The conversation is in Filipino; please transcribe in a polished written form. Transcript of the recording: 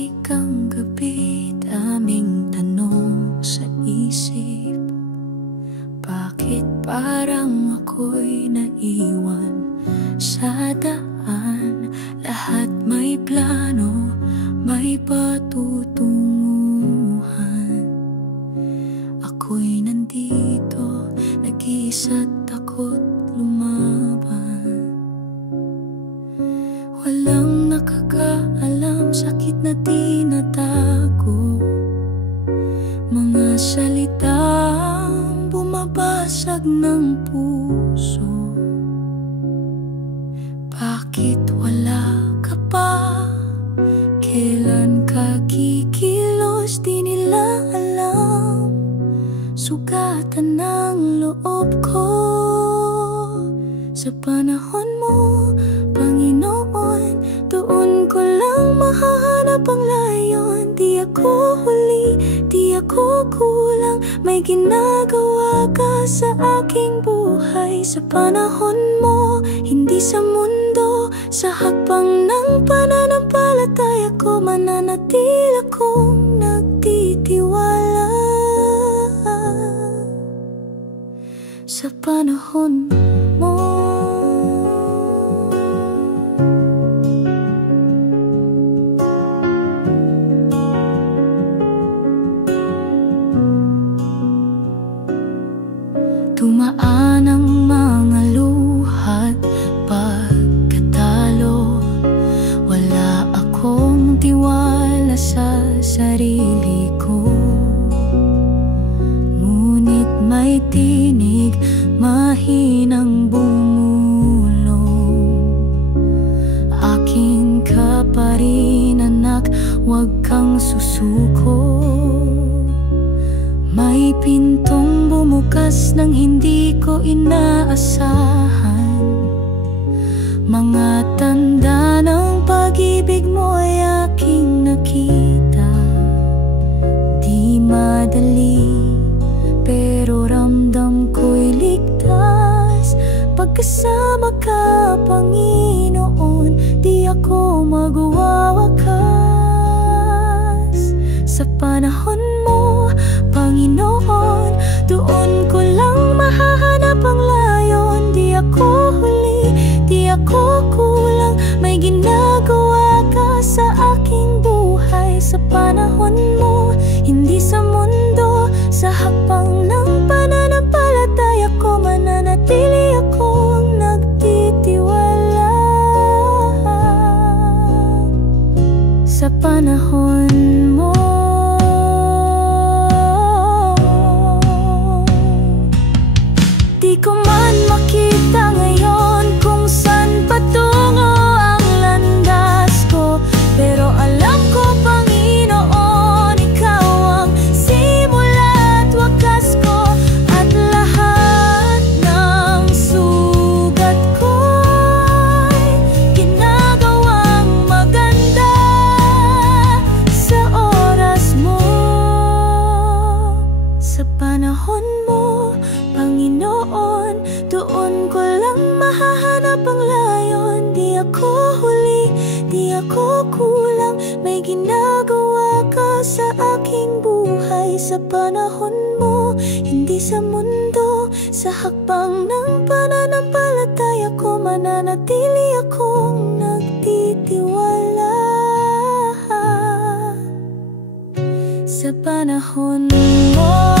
Tahimik ang gabi, daming tanong sa isip. Bakit parang ako'y naiwan sa daan? Lahat may plano, may patutunguhan. Ako'y nandito, nag-iisa't takot lumaban. Walang nakakaalam, sakit na tinatago, mga salitang bumabasag ng puso. Bakit wala ka pa? Kailan ka kikilos? Di nila alam, sugatan ng loob ko. Sa panahon mo, Panginoon, doon ko lang mahahanap ang layon. Di ako huli, di ako kulang, may ginagawa ka sa aking buhay. Sa panahon mo, hindi sa mundo, sa hakbang ng pananampalataya ko, mananatil akong nagtitiwala. Sa panahon mo, tumaan ang mga luhat pagkatalo. Wala akong tiwala sa sarili ko, ngunit may tinig mahinang bumulong. Akin ka pa rin, anak, huwag kang susuko. May pintong bumukas nang hindi ko inaasahan. Mga tanda ng pag-ibig mo ay aking nakita. Di madali, pero ramdam ko'y ligtas. Pagkasama ka, Panginoon, di ako magwawakas. Sa panahon mo, Panginoon, doon ko lang mahahanap ang layon. Di ako huli, di ako kulang, may ginagawa ka sa aking buhay. Sa panahon mo, hindi sa mundo, sa hakbang ng pananampalataya ko, mananatili akong nagtitiwala. Sa panahon mo, di ko man makita ngayon kung saan patungo ang landas ko, pero alam ko, Panginoon, ikaw ang simula at wakas ko, at lahat ng sugat ko'y ginagawang maganda sa oras mo. Sa panahon mo, Panginoon, doon ko lang mahahanap ang layon. Di ako huli, di ako kulang, may ginagawa ka sa aking buhay. Sa panahon mo, hindi sa mundo, sa hakbang ng pananampalataya ko, mananatili akong nagtitiwala. Sa panahon mo,